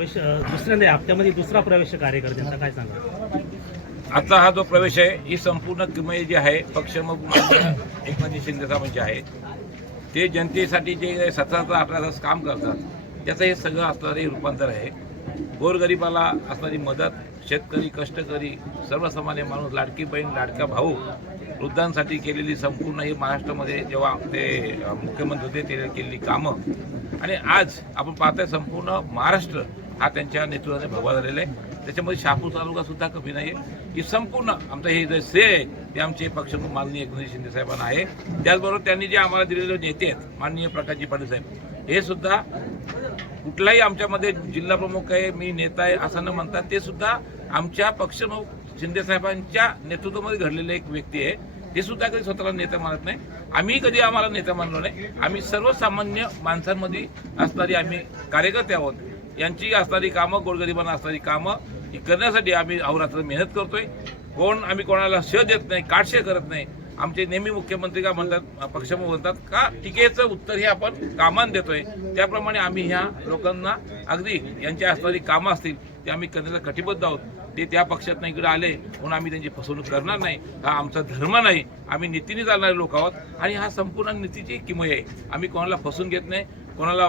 दुसऱ्यांदा हप्त्यामध्ये दुसरा प्रवेश कार्यकर्त्यांचा काय सांगा? आजचा हा जो प्रवेश आहे ही संपूर्ण किमय जी आहे पक्ष मग एकनाथजी शिंदे साहेबांची आहे. ते जनतेसाठी जे सतराचा अठरा तास काम करतात त्याचं हे सगळं असणारे रूपांतर आहे. गोरगरिबाला असणारी मदत शेतकरी कष्टकरी सर्वसामान्य माणूस लाडकी बहीण लाडका भाऊ वृद्धांसाठी केलेली संपूर्ण ही महाराष्ट्रामध्ये जेव्हा ते मुख्यमंत्री होते ते केलेली कामं. आणि आज आपण पाहतोय संपूर्ण महाराष्ट्र हा त्यांच्या नेतृत्वाने भगवा झालेला आहे. त्याच्यामध्ये शहापूर तालुका सुद्धा कमी नाही आहे की संपूर्ण आमचं हे जे श्रेय आहे ते आमचे पक्षप्रमुख माननीय एकनाथ शिंदे साहेबांना आहे. त्याचबरोबर त्यांनी जे आम्हाला दिलेले नेते आहेत माननीय प्रकाशजी पाटील साहेब हे सुद्धा कुठलाही आमच्यामध्ये जिल्हा प्रमुख आहे मी नेता आहे असं न म्हणतात ते सुद्धा आमच्या पक्षप्रमुख शिंदे साहेबांच्या नेतृत्वामध्ये घडलेले एक व्यक्ती आहे. ते सुद्धा कधी स्वतःला नेता मानत नाही. आम्ही कधी आम्हाला नेता मानलो नाही. आम्ही सर्वसामान्य माणसांमध्ये असणारी आम्ही कार्यकर्ते आहोत. यांची असणारी कामं गोरगरिबांना असणारी कामं ही करण्यासाठी आम्ही अहोरात्र मेहनत करतोय. कोण आम्ही कोणाला श देत नाही काटशे करत नाही आमचे नेहमी मुख्यमंत्री का म्हणतात पक्ष म्हणतात का टीकेचं उत्तर हे आपण कामान देतोय. त्याप्रमाणे आम्ही ह्या लोकांना अगदी यांच्या असणारी कामं असतील ते आम्ही करण्याचा कटिबद्ध आहोत. ते त्या पक्षात इकडे आले म्हणून आम्ही त्यांची फसवणूक करणार नाही. हा आमचा धर्म नाही. आम्ही नीतीने चालणारे लोक आहोत. आणि हा संपूर्ण नीतीची किमय आहे. आम्ही कोणाला फसून घेत नाही कोणाला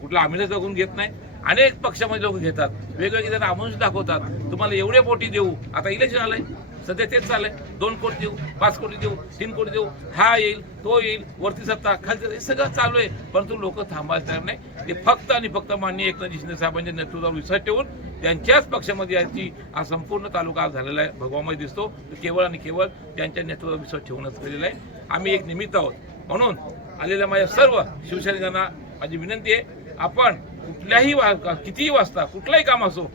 कुठला आमिष दाखवून घेत नाही. अनेक पक्षामध्ये लोक घेतात. वेगवेगळे त्यांना आमंश दाखवतात. तुम्हाला एवढे पोटी देऊ. आता इलेक्शन आलंय. सध्या तेच चाललंय. दोन कोटी देऊ पाच कोटी देऊ तीन कोटी देऊ. हा येईल तो येईल वरती सत्ता खालती हे सगळं चालू आहे. परंतु लोक थांबायला तयार नाही. ते फक्त आणि फक्त माननीय एकनाथ शिंदे साहेबांच्या नेतृत्वावर विश्वास ठेवून त्यांच्याच पक्षामध्ये याची हा संपूर्ण तालुका आज झालेला आहे. भगवामध्ये दिसतो. केवळ आणि केवळ त्यांच्या नेतृत्वावर विश्वास ठेवूनच केलेला आहे. आम्ही एक निमित्त आहोत. म्हणून आलेल्या माझ्या सर्व शिवसैनिकांना माझी विनंती आहे आपण कुठल्याही वा कितीही वाजता कुठलाही काम असो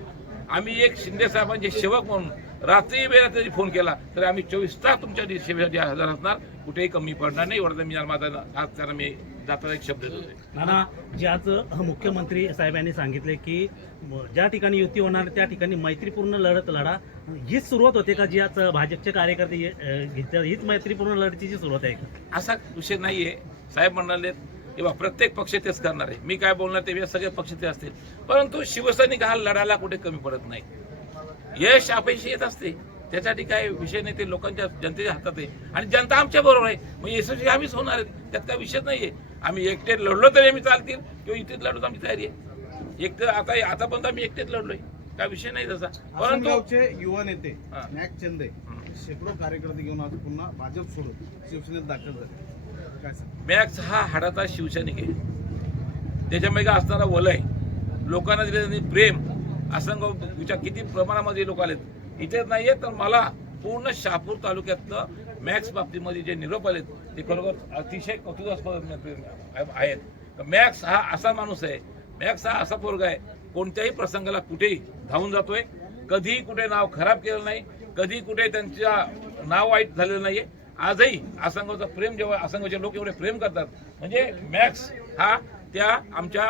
आम्ही एक शिंदे साहेबांचे सेवक म्हणून रात्री वेळा जरी फोन केला तर आम्ही चोवीस तास तुमच्या सेवेसाठी हजर असणार. कुठेही कमी पडणार नाही. एवढं मी माझा आज त्यांना मी जाताना एक शब्द देतोय. नाना जे आज मुख्यमंत्री साहेबांनी सांगितले की ज्या ठिकाणी युती होणार त्या ठिकाणी मैत्रीपूर्ण लढत लढा. हीच सुरुवात होते का जी आज भाजपचे कार्यकर्ते घेतात हीच मैत्रीपूर्ण लढतीची सुरुवात आहे का? असा विषय नाहीये. साहेब म्हणाले किंवा प्रत्येक पक्ष तेच करणार आहे. मी काय बोलणार ते सगळे पक्ष ते असतील. परंतु शिवसैनिक हा लढायला कुठे कमी पडत नाही. यश अपयश येत असते. त्यासाठी काय विषय नाही ते लोकांच्या जनतेच्या हातात आहे. आणि जनता आमच्या बरोबर आहे. मग यशस्वी आम्हीच होणार आहेत. त्यात काय विषय नाहीये. आम्ही एकटे लढलो तरी आम्ही चालतील. किंवा इथेच लढतो आमची तयारी आहे. एकटं आता आतापर्यंत आम्ही एकटेच लढलोय. काय विषय नाही तसा. परंतु युवा नेते हा. चंदे शेकडो कार्यकर्ते घेऊन आज पुन्हा भाजप सोडून शिवसेनेत दाखल झाले. काय मॅक्स हा हाडाचा शिवसैनिक आहे. त्याच्यामध्ये असणारा वलय. लोकांना दिले त्यांनी प्रेम असंख्य विचार किती प्रमाणामध्ये लोक आलेत. इथेच नाही आहेत तर मला पूर्ण शहापूर तालुक्यातलं मॅक्स बाबतीमध्ये जे निरोप आलेत ते खरोखर अतिशय कौतुकास्पद आहेत. तर मॅक्स हा असा माणूस आहे मॅक्स हा असा पोरगा आहे कोणत्याही प्रसंगाला कुठेही धावून जातोय. कधीही कुठे नाव खराब केलं नाही कधी कुठे त्यांच्या नाव वाईट झालेलं नाहीये. आजही आसंगावचं प्रेम जेव्हा आसंगावचे लोक एवढे प्रेम करतात म्हणजे मॅक्स हा त्या आमच्या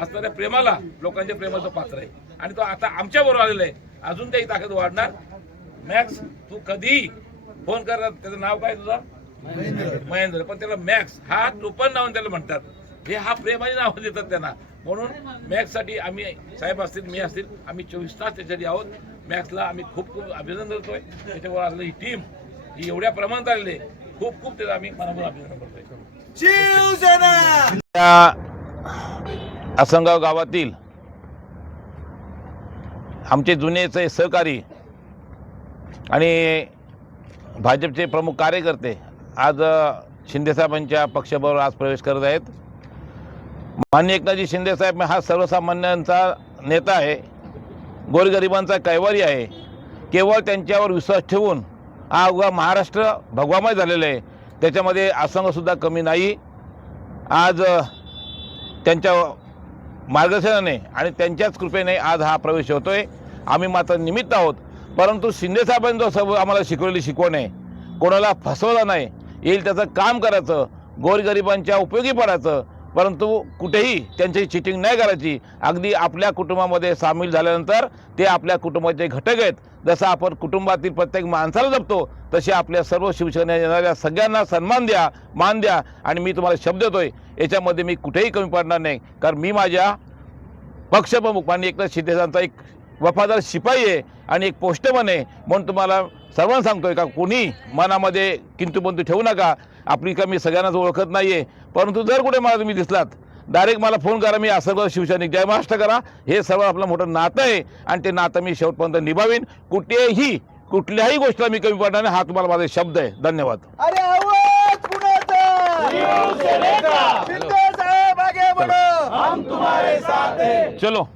असणाऱ्या प्रेमाला लोकांच्या प्रेमाचं पात्र आहे. आणि तो आता आमच्या बरोबर आलेला आहे. अजून त्याही ताकद वाढणार. मॅक्स तू कधीही फोन कर त्याचं नाव काय तुझं? महेंद्र. पण त्याला मॅक्स हा टोपण नाव त्याला म्हणतात. हे हा प्रेमाने नाव देतात त्यांना. म्हणून मॅक्ससाठी आम्ही साहेब असतील मी असतील आम्ही चोवीस तास त्याच्यासाठी आहोत. मॅक्सला आम्ही खूप खूप अभिनंदन करतोय. त्याच्यावर असलं ही टीम ही एवढ्या प्रमाणात आलेली आहे. खूप खूप त्याचं आम्ही मनापासून अभिनंदन करतोय. त्या आसनगाव गावातील आमचे जुनेचे सहकारी आणि भाजपचे प्रमुख कार्यकर्ते आज शिंदेसाहेबांच्या पक्षाबरोबर आज प्रवेश करत आहेत. मान्य एकनाथजी शिंदेसाहेब हा सर्वसामान्यांचा नेता आहे. गोरगरिबांचा कैवारी आहे. केवळ त्यांच्यावर विश्वास ठेवून हा अवघा महाराष्ट्र भगवामय झालेला आहे. त्याच्यामध्ये आसंगसुद्धा कमी नाही. आज त्यांच्या मार्गदर्शनाने आणि त्यांच्याच कृपेने आज हा प्रवेश होतोय. आम्ही मात्र निमित्त आहोत परंतु शिंदेसाहेबांनी जो सर्व आम्हाला शिकवलेली शिकवण आहे कोणाला फसवलं नाही येईल त्याचं काम करायचं गोरगरिबांच्या उपयोगी पडायचं परंतु कुठेही त्यांची चिटिंग नाही करायची. अगदी आपल्या कुटुंबामध्ये सामील झाल्यानंतर ते आपल्या कुटुंबाचे घटक आहेत. जसं आपण कुटुंबातील प्रत्येक माणसाला जपतो तसे आपल्या सर्व शिवसेना येणाऱ्या सगळ्यांना सन्मान द्या मान द्या आणि मी तुम्हाला शब्द देतोय याच्यामध्ये मी कुठेही कमी पडणार नाही. कारण मी माझ्या पक्षप्रमुख माननीय एकनाथ शिंदेचा एक वफादार शिपाई आहे आणि एक पोस्टमन आहे. म्हणून तुम्हाला सर्वांना सांगतोय का कोणी मनामध्ये किंतुबंतू ठेवू नका. आपली का मी सगळ्यांनाच ओळखत नाही आहे परंतु जर कुठे मला तुम्ही दिसलात डायरेक्ट मला फोन करा मी असं शिवसैनिक जय महाराष्ट्र करा. हे सर्व आपलं मोठं नातं आहे आणि ते नातं मी शेवटपर्यंत निभावीन. कुठेही कुठल्याही गोष्टीला मी कमी पडणार नाही. हा तुम्हाला माझा शब्द आहे. धन्यवाद. अरे आवाज कुणाचा? शिंदे साहेब आगे बढ़ो. हम तुम्हारे साथ हैं. चलो.